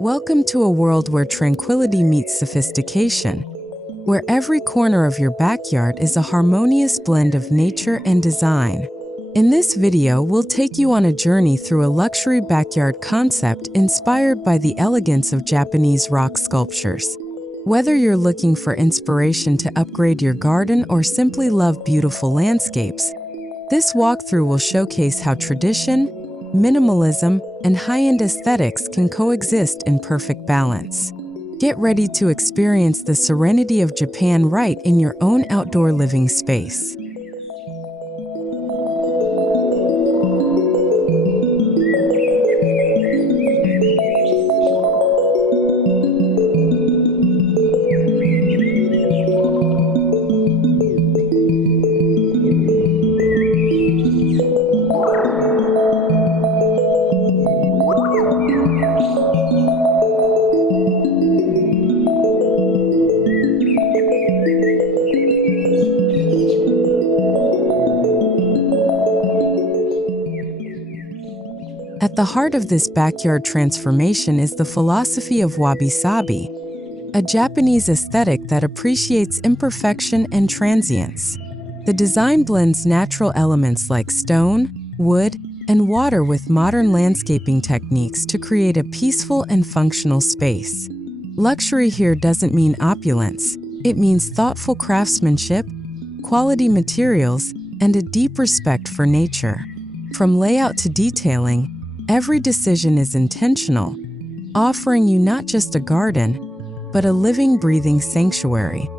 Welcome to a world where tranquility meets sophistication, where every corner of your backyard is a harmonious blend of nature and design. In this video, we'll take you on a journey through a luxury backyard concept inspired by the elegance of Japanese rock sculptures. Whether you're looking for inspiration to upgrade your garden or simply love beautiful landscapes, this walkthrough will showcase how tradition, minimalism, and high-end aesthetics can coexist in perfect balance. Get ready to experience the serenity of Japan right in your own outdoor living space. At the heart of this backyard transformation is the philosophy of wabi-sabi, a Japanese aesthetic that appreciates imperfection and transience. The design blends natural elements like stone, wood, and water with modern landscaping techniques to create a peaceful and functional space. Luxury here doesn't mean opulence. It means thoughtful craftsmanship, quality materials, and a deep respect for nature. From layout to detailing, every decision is intentional, offering you not just a garden, but a living, breathing sanctuary.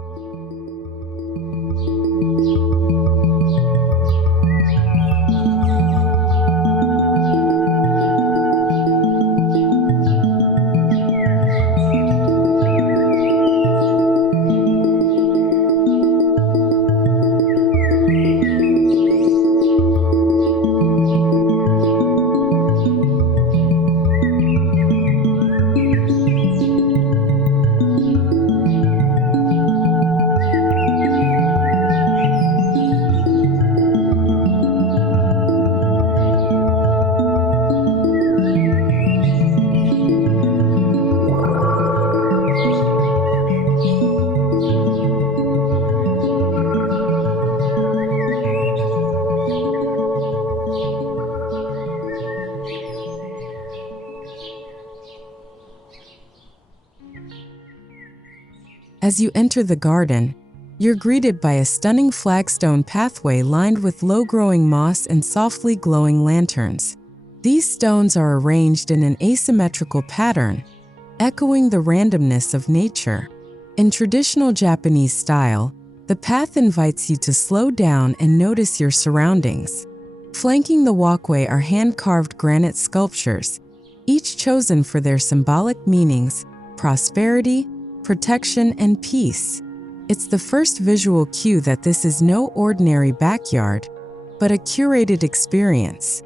As you enter the garden, you're greeted by a stunning flagstone pathway lined with low-growing moss and softly glowing lanterns. These stones are arranged in an asymmetrical pattern, echoing the randomness of nature. In traditional Japanese style, the path invites you to slow down and notice your surroundings. Flanking the walkway are hand-carved granite sculptures, each chosen for their symbolic meanings: prosperity, protection, and peace. It's the first visual cue that this is no ordinary backyard, but a curated experience.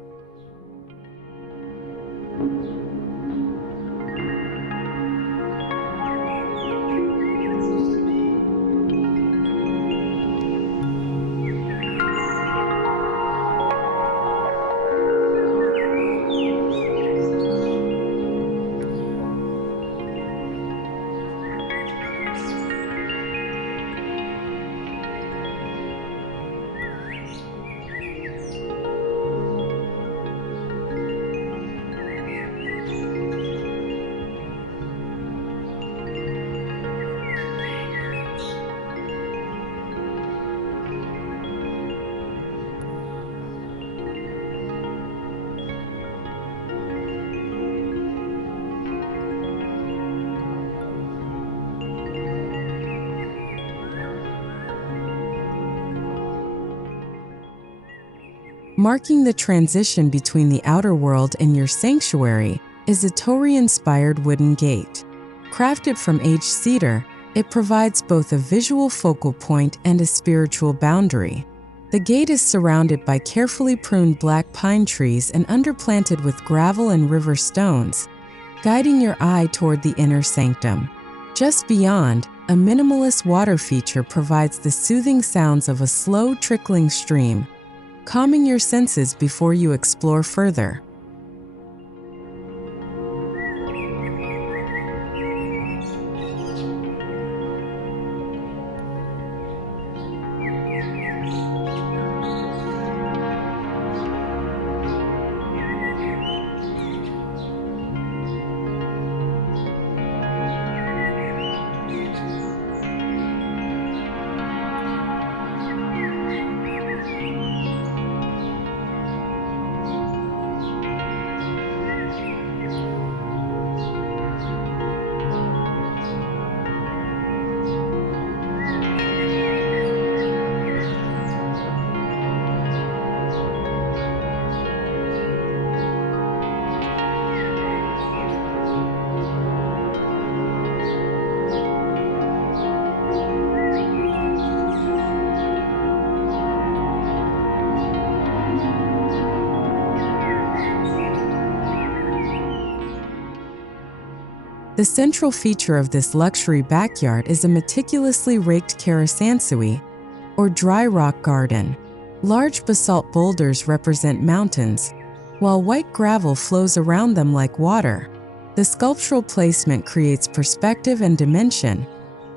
Marking the transition between the outer world and your sanctuary is a Torii-inspired wooden gate. Crafted from aged cedar It provides both a visual focal point and a spiritual boundary. The gate is surrounded by carefully pruned black pine trees and underplanted with gravel and river stones, guiding your eye toward the inner sanctum. Just beyond, a minimalist water feature provides the soothing sounds of a slow trickling stream, calming your senses before you explore further. The central feature of this luxury backyard is a meticulously raked karesansui, or dry rock garden. Large basalt boulders represent mountains, while white gravel flows around them like water. The sculptural placement creates perspective and dimension,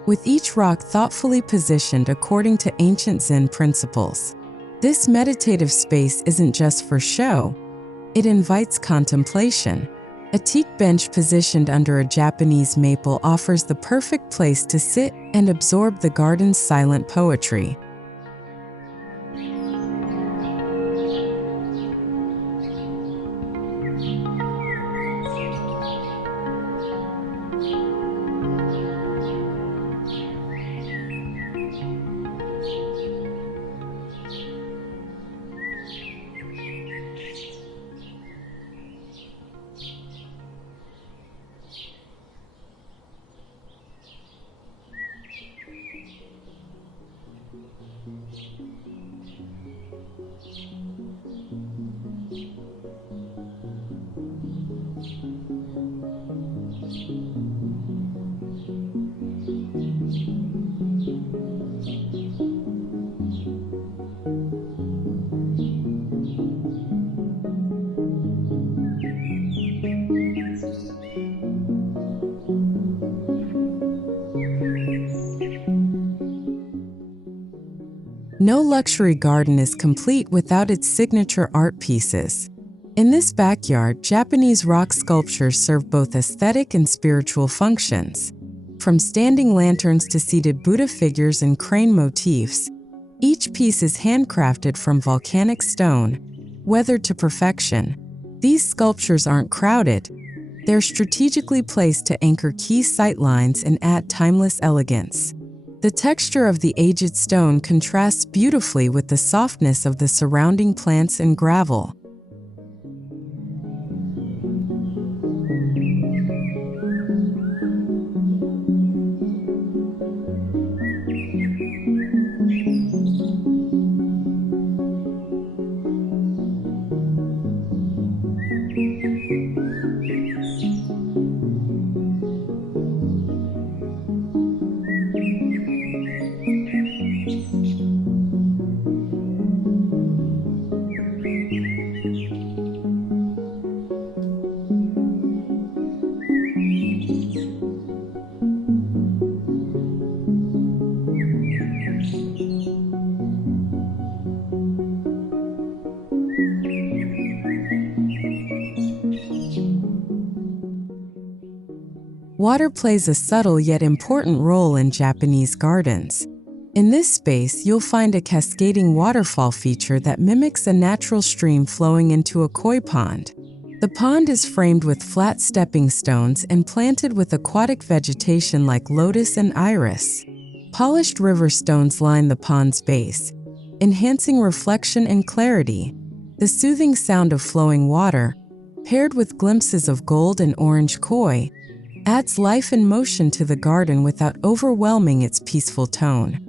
with each rock thoughtfully positioned according to ancient Zen principles. This meditative space isn't just for show, it invites contemplation. A teak bench positioned under a Japanese maple offers the perfect place to sit and absorb the garden's silent poetry. No luxury garden is complete without its signature art pieces. In this backyard, Japanese rock sculptures serve both aesthetic and spiritual functions. From standing lanterns to seated Buddha figures and crane motifs, each piece is handcrafted from volcanic stone, weathered to perfection. These sculptures aren't crowded. They're strategically placed to anchor key sightlines and add timeless elegance. The texture of the aged stone contrasts beautifully with the softness of the surrounding plants and gravel. Water plays a subtle yet important role in Japanese gardens. In this space, you'll find a cascading waterfall feature that mimics a natural stream flowing into a koi pond. The pond is framed with flat stepping stones and planted with aquatic vegetation like lotus and iris. Polished river stones line the pond's base, enhancing reflection and clarity. The soothing sound of flowing water, paired with glimpses of gold and orange koi, adds life and motion to the garden without overwhelming its peaceful tone.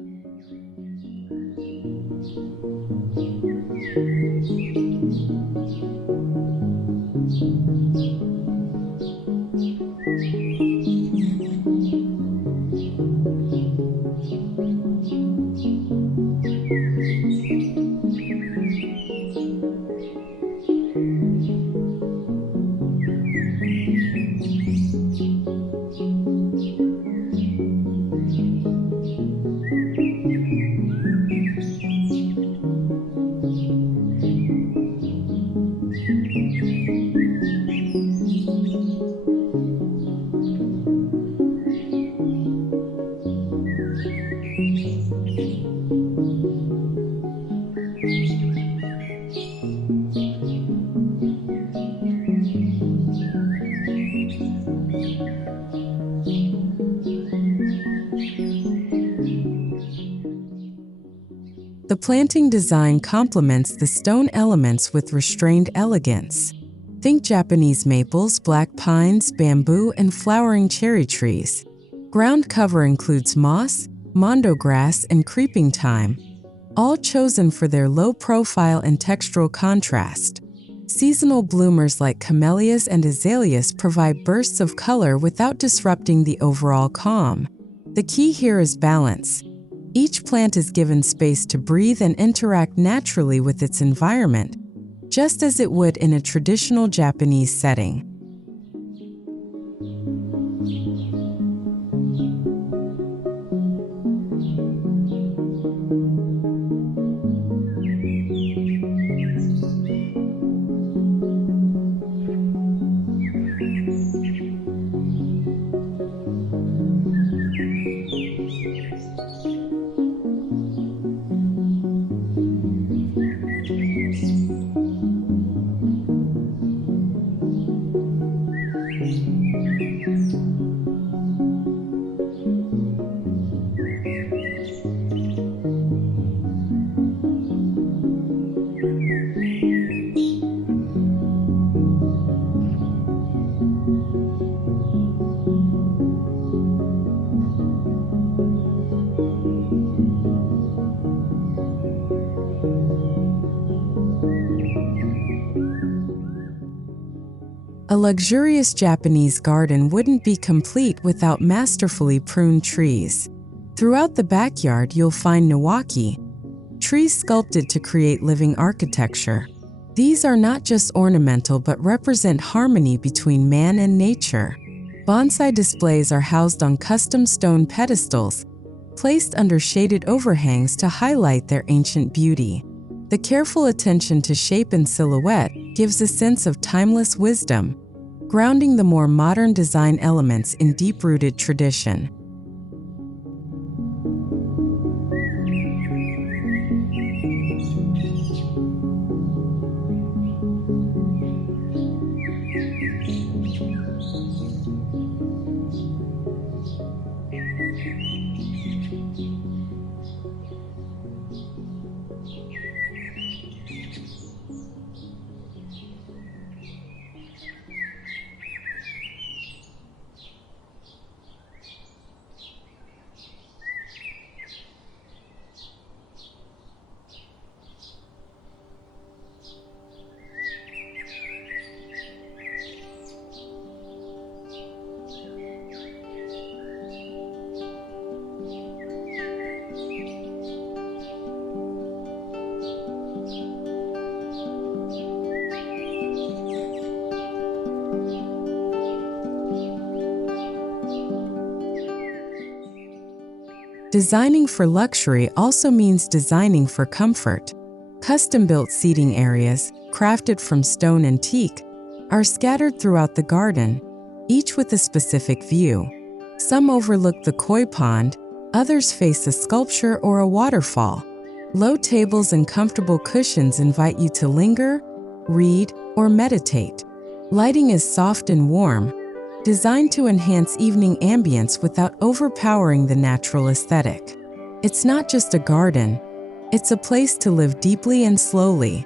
The planting design complements the stone elements with restrained elegance. Think Japanese maples, black pines, bamboo, and flowering cherry trees. Ground cover includes moss, mondo grass, and creeping thyme, all chosen for their low profile and textural contrast. Seasonal bloomers like camellias and azaleas provide bursts of color without disrupting the overall calm. The key here is balance. Each plant is given space to breathe and interact naturally with its environment, just as it would in a traditional Japanese setting. A luxurious Japanese garden wouldn't be complete without masterfully pruned trees. Throughout the backyard, you'll find nawaki, trees sculpted to create living architecture. These are not just ornamental but represent harmony between man and nature. Bonsai displays are housed on custom stone pedestals, placed under shaded overhangs to highlight their ancient beauty. The careful attention to shape and silhouette gives a sense of timeless wisdom, grounding the more modern design elements in deep-rooted tradition. Designing for luxury also means designing for comfort. Custom-built seating areas, crafted from stone and teak, are scattered throughout the garden, each with a specific view. Some overlook the koi pond, others face a sculpture or a waterfall. Low tables and comfortable cushions invite you to linger, read, or meditate. Lighting is soft and warm, designed to enhance evening ambience without overpowering the natural aesthetic. It's not just a garden, it's a place to live deeply and slowly.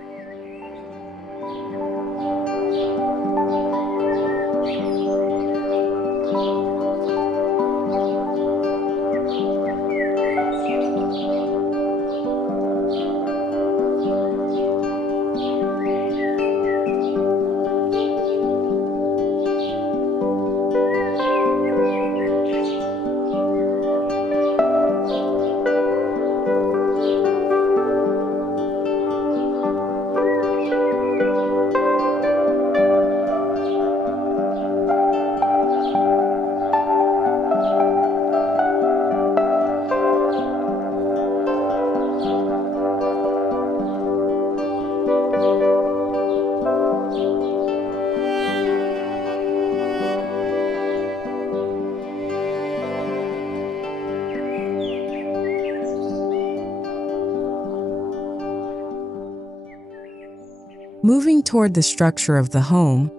Moving toward the structure of the home,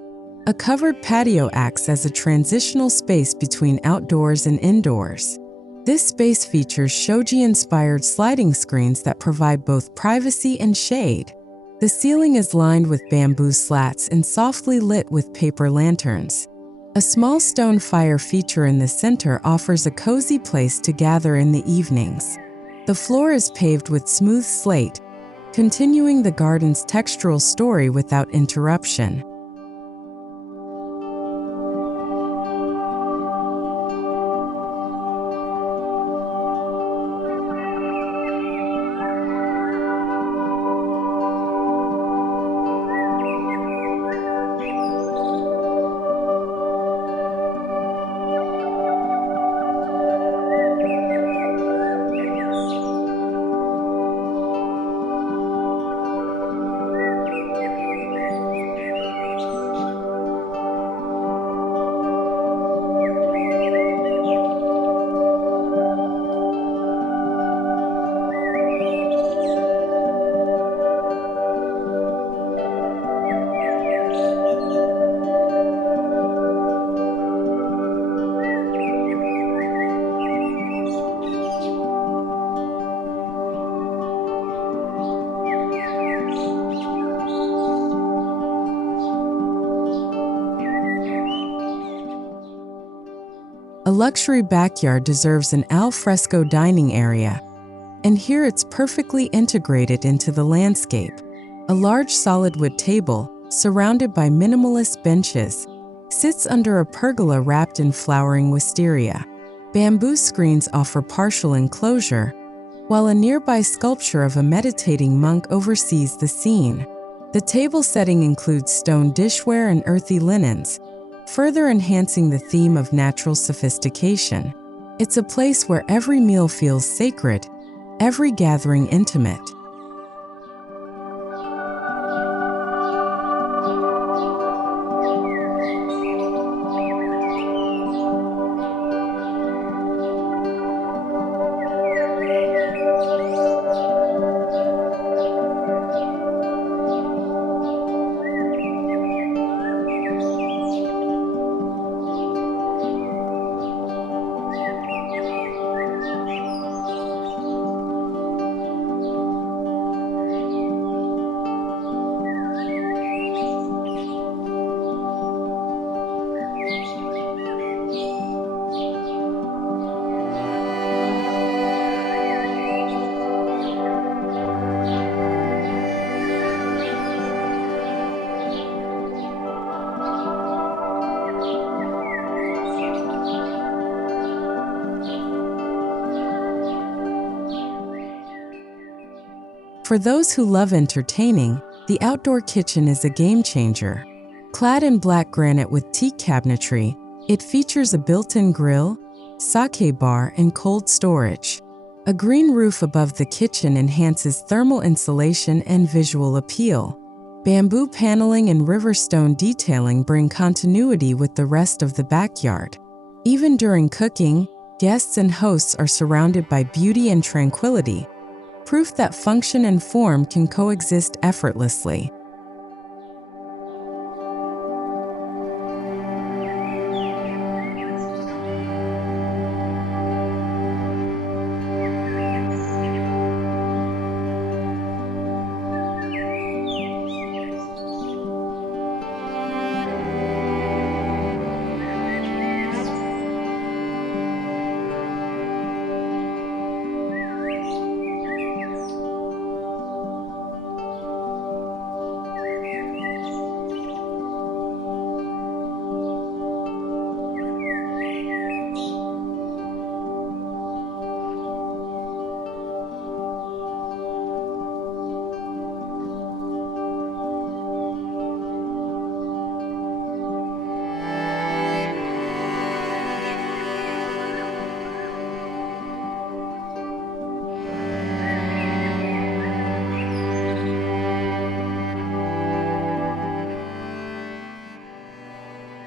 a covered patio acts as a transitional space between outdoors and indoors. This space features shoji-inspired sliding screens that provide both privacy and shade. The ceiling is lined with bamboo slats and softly lit with paper lanterns. A small stone fire feature in the center offers a cozy place to gather in the evenings. The floor is paved with smooth slate, continuing the garden's textural story without interruption. A luxury backyard deserves an al fresco dining area, and here it's perfectly integrated into the landscape. A large solid wood table, surrounded by minimalist benches, sits under a pergola wrapped in flowering wisteria. Bamboo screens offer partial enclosure, while a nearby sculpture of a meditating monk oversees the scene. The table setting includes stone dishware and earthy linens, further enhancing the theme of natural sophistication. It's a place where every meal feels sacred, every gathering intimate. For those who love entertaining, the outdoor kitchen is a game changer. Clad in black granite with teak cabinetry, it features a built-in grill, sake bar, and cold storage. A green roof above the kitchen enhances thermal insulation and visual appeal. Bamboo paneling and river stone detailing bring continuity with the rest of the backyard. Even during cooking, guests and hosts are surrounded by beauty and tranquility, proof that function and form can coexist effortlessly.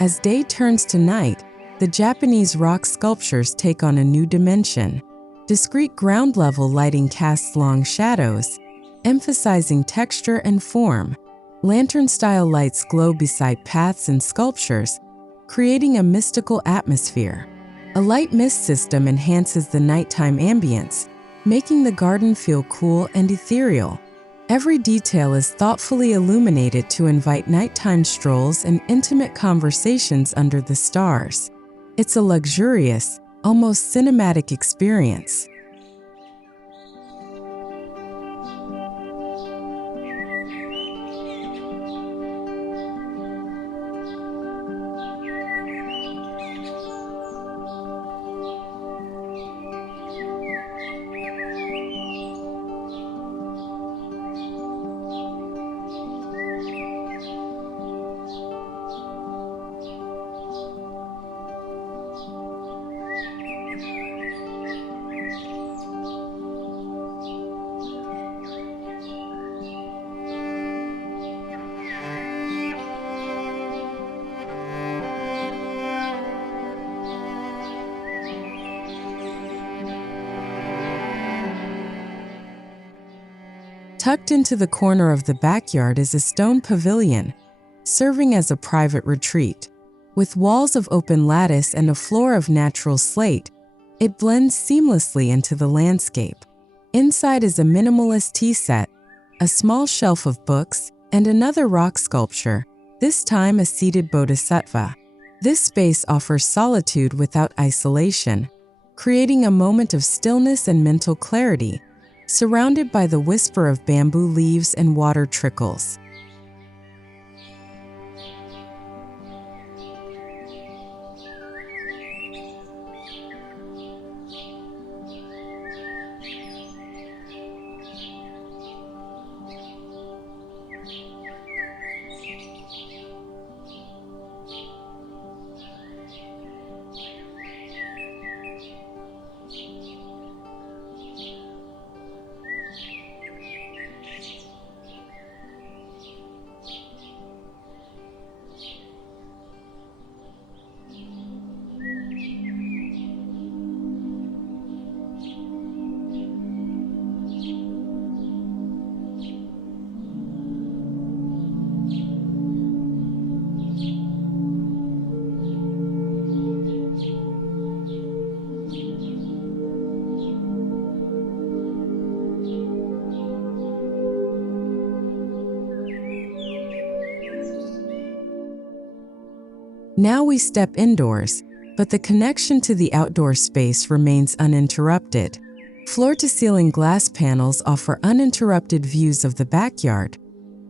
As day turns to night, the Japanese rock sculptures take on a new dimension. Discrete ground-level lighting casts long shadows, emphasizing texture and form. Lantern-style lights glow beside paths and sculptures, creating a mystical atmosphere. A light mist system enhances the nighttime ambience, making the garden feel cool and ethereal. Every detail is thoughtfully illuminated to invite nighttime strolls and intimate conversations under the stars. It's a luxurious, almost cinematic experience. Tucked into the corner of the backyard is a stone pavilion, serving as a private retreat. With walls of open lattice and a floor of natural slate, it blends seamlessly into the landscape. Inside is a minimalist tea set, a small shelf of books, and another rock sculpture, this time a seated bodhisattva. This space offers solitude without isolation, creating a moment of stillness and mental clarity, surrounded by the whisper of bamboo leaves and water trickles. Now we step indoors, but the connection to the outdoor space remains uninterrupted. Floor-to-ceiling glass panels offer uninterrupted views of the backyard,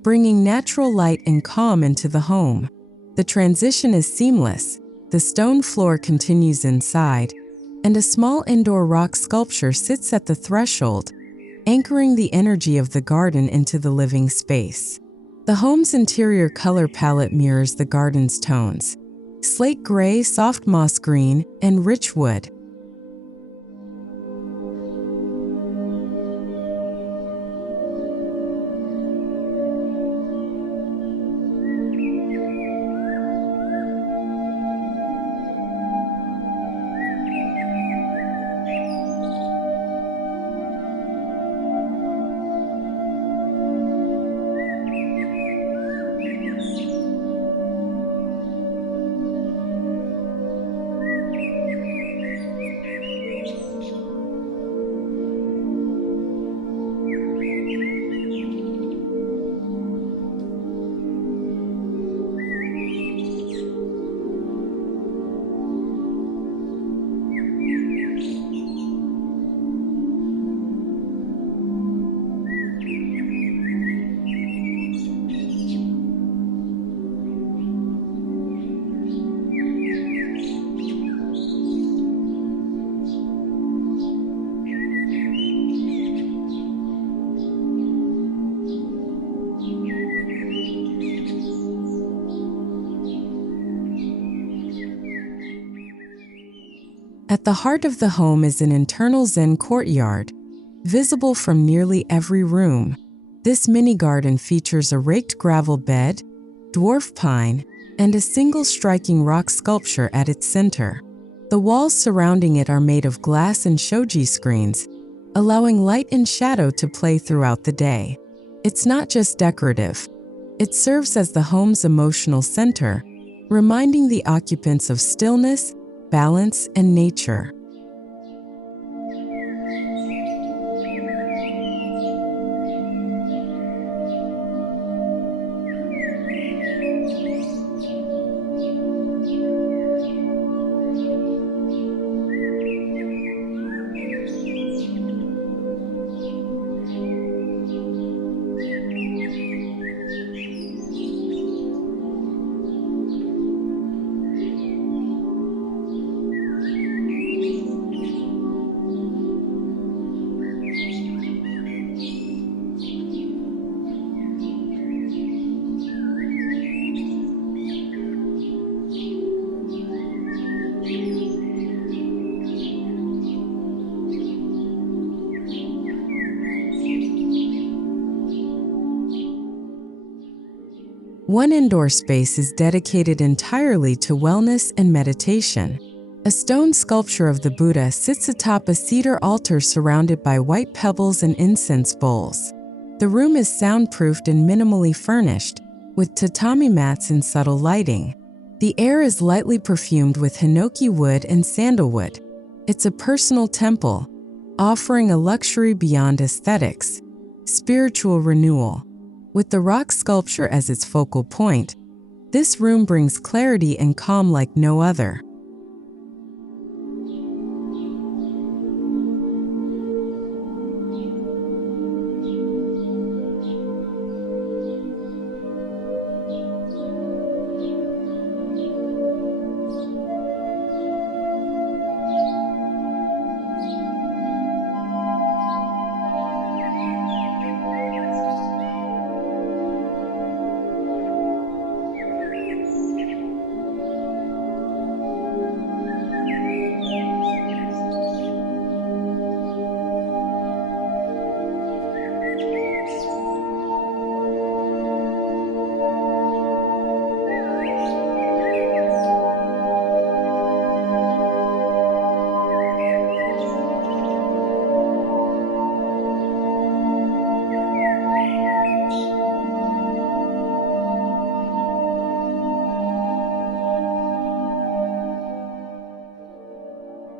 bringing natural light and calm into the home. The transition is seamless. The stone floor continues inside, and a small indoor rock sculpture sits at the threshold, anchoring the energy of the garden into the living space. The home's interior color palette mirrors the garden's tones: slate gray, soft moss green, and rich wood. At the heart of the home is an internal Zen courtyard, visible from nearly every room. This mini garden features a raked gravel bed, dwarf pine, and a single striking rock sculpture at its center. The walls surrounding it are made of glass and shoji screens, allowing light and shadow to play throughout the day. It's not just decorative. It serves as the home's emotional center, reminding the occupants of stillness, balance, and nature. One indoor space is dedicated entirely to wellness and meditation. A stone sculpture of the Buddha sits atop a cedar altar surrounded by white pebbles and incense bowls. The room is soundproofed and minimally furnished, with tatami mats and subtle lighting. The air is lightly perfumed with hinoki wood and sandalwood. It's a personal temple, offering a luxury beyond aesthetics, spiritual renewal. With the rock sculpture as its focal point, this room brings clarity and calm like no other.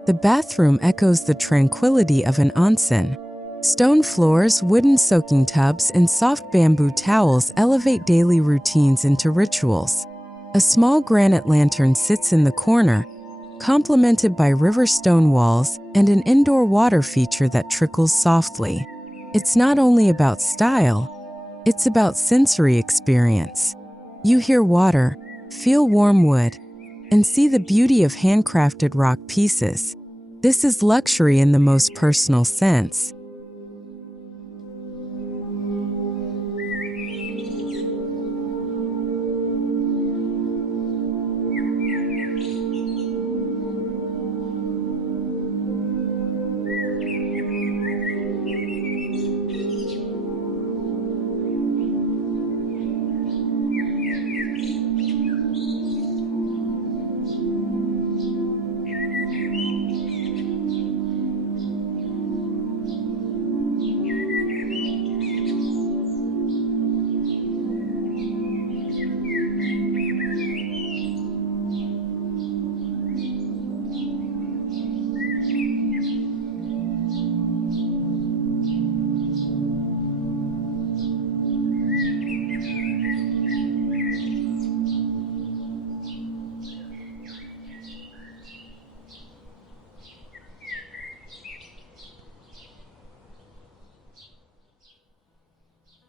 The bathroom echoes the tranquility of an onsen. Stone floors, wooden soaking tubs, and soft bamboo towels elevate daily routines into rituals. A small granite lantern sits in the corner, complemented by river stone walls and an indoor water feature that trickles softly. It's not only about style, it's about sensory experience. You hear water, feel warm wood, and see the beauty of handcrafted rock pieces. This is luxury in the most personal sense.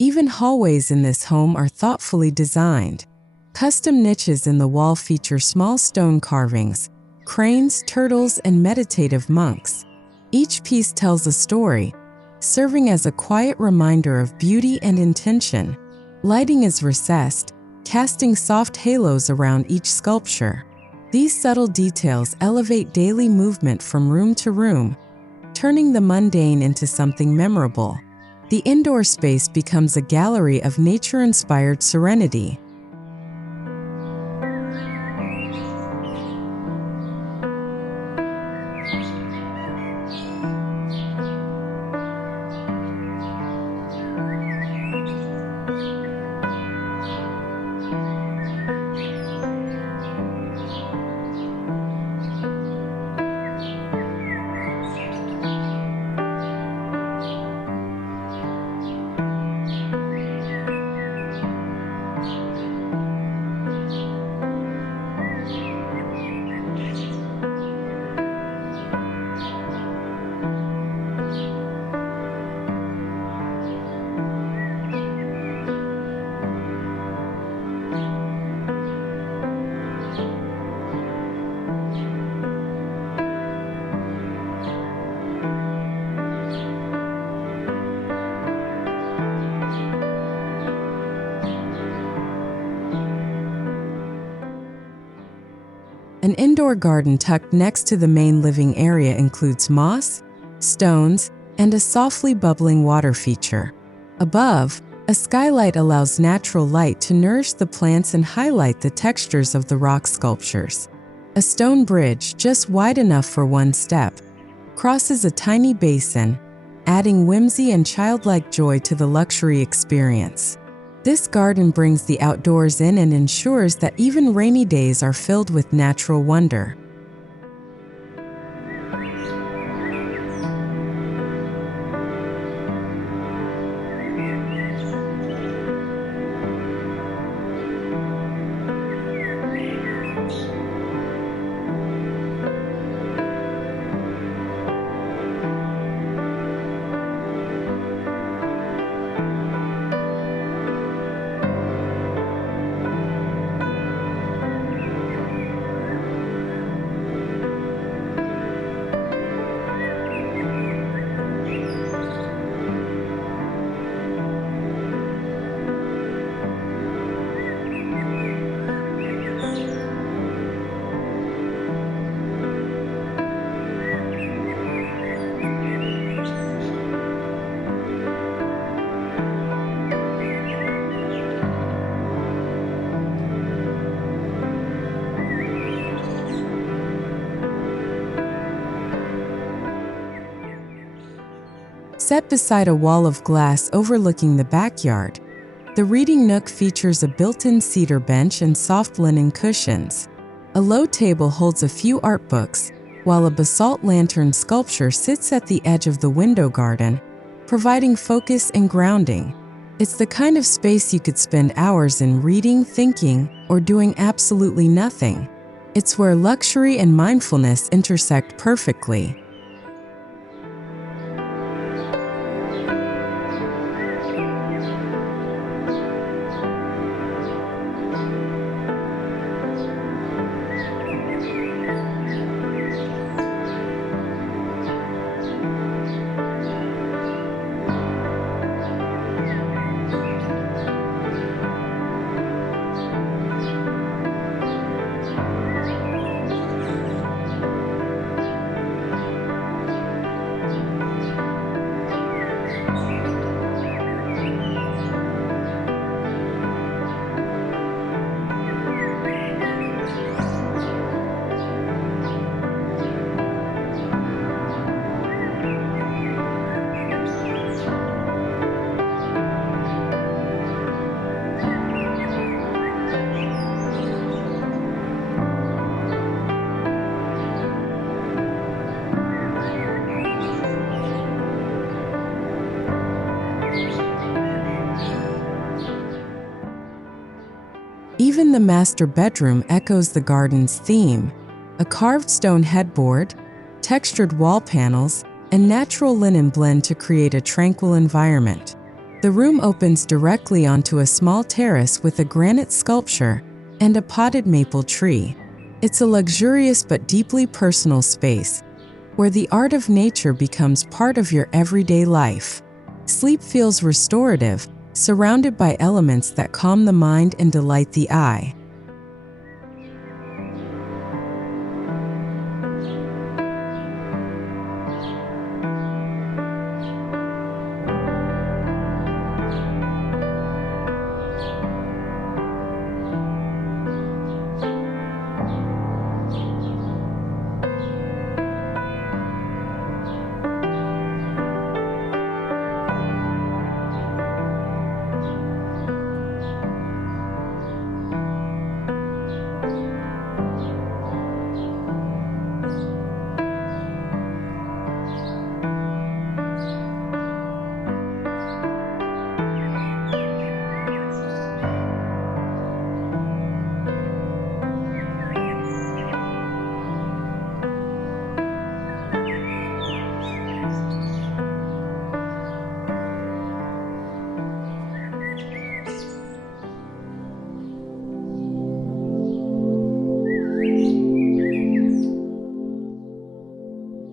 Even hallways in this home are thoughtfully designed. Custom niches in the wall feature small stone carvings, cranes, turtles, and meditative monks. Each piece tells a story, serving as a quiet reminder of beauty and intention. Lighting is recessed, casting soft halos around each sculpture. These subtle details elevate daily movement from room to room, turning the mundane into something memorable. The indoor space becomes a gallery of nature-inspired serenity. An indoor garden tucked next to the main living area includes moss, stones, and a softly bubbling water feature. Above, a skylight allows natural light to nourish the plants and highlight the textures of the rock sculptures. A stone bridge, just wide enough for one step, crosses a tiny basin, adding whimsy and childlike joy to the luxury experience. This garden brings the outdoors in and ensures that even rainy days are filled with natural wonder. Set beside a wall of glass overlooking the backyard, the reading nook features a built-in cedar bench and soft linen cushions. A low table holds a few art books, while a basalt lantern sculpture sits at the edge of the window garden, providing focus and grounding. It's the kind of space you could spend hours in reading, thinking, or doing absolutely nothing. It's where luxury and mindfulness intersect perfectly. Even the master bedroom echoes the garden's theme: a carved stone headboard, textured wall panels, and natural linen blend to create a tranquil environment. The room opens directly onto a small terrace with a granite sculpture and a potted maple tree. It's a luxurious but deeply personal space, where the art of nature becomes part of your everyday life. Sleep feels restorative, surrounded by elements that calm the mind and delight the eye.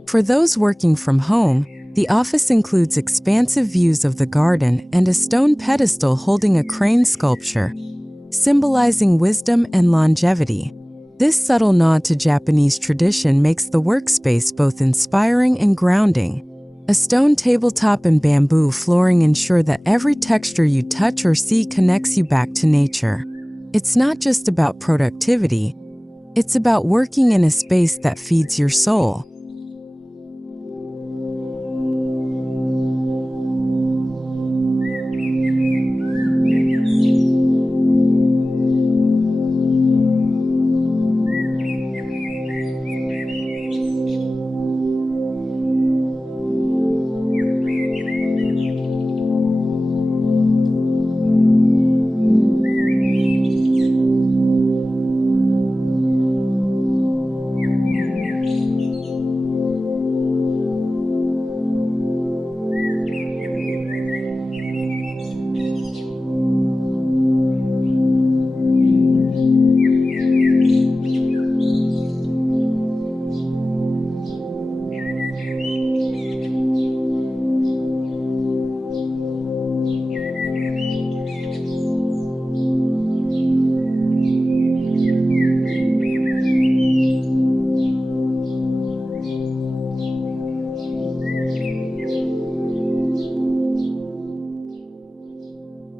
For those working from home, the office includes expansive views of the garden and a stone pedestal holding a crane sculpture, symbolizing wisdom and longevity. This subtle nod to Japanese tradition makes the workspace both inspiring and grounding. A stone tabletop and bamboo flooring ensure that every texture you touch or see connects you back to nature. It's not just about productivity, it's about working in a space that feeds your soul.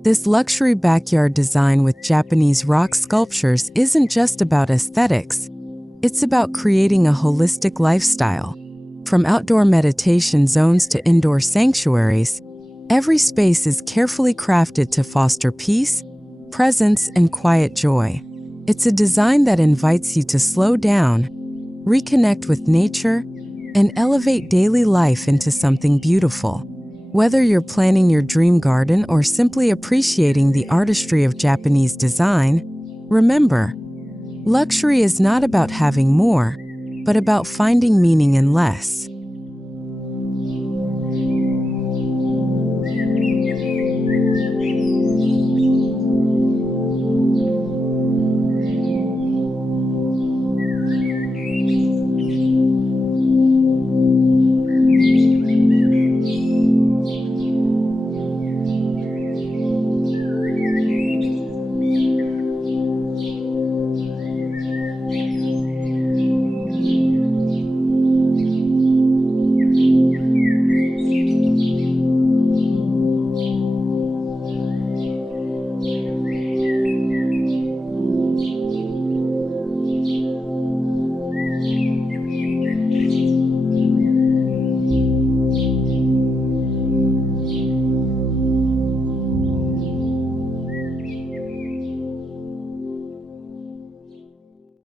This luxury backyard design with Japanese rock sculptures isn't just about aesthetics. It's about creating a holistic lifestyle. From outdoor meditation zones to indoor sanctuaries, every space is carefully crafted to foster peace, presence, and quiet joy. It's a design that invites you to slow down, reconnect with nature, and elevate daily life into something beautiful. Whether you're planning your dream garden or simply appreciating the artistry of Japanese design, remember, luxury is not about having more, but about finding meaning in less.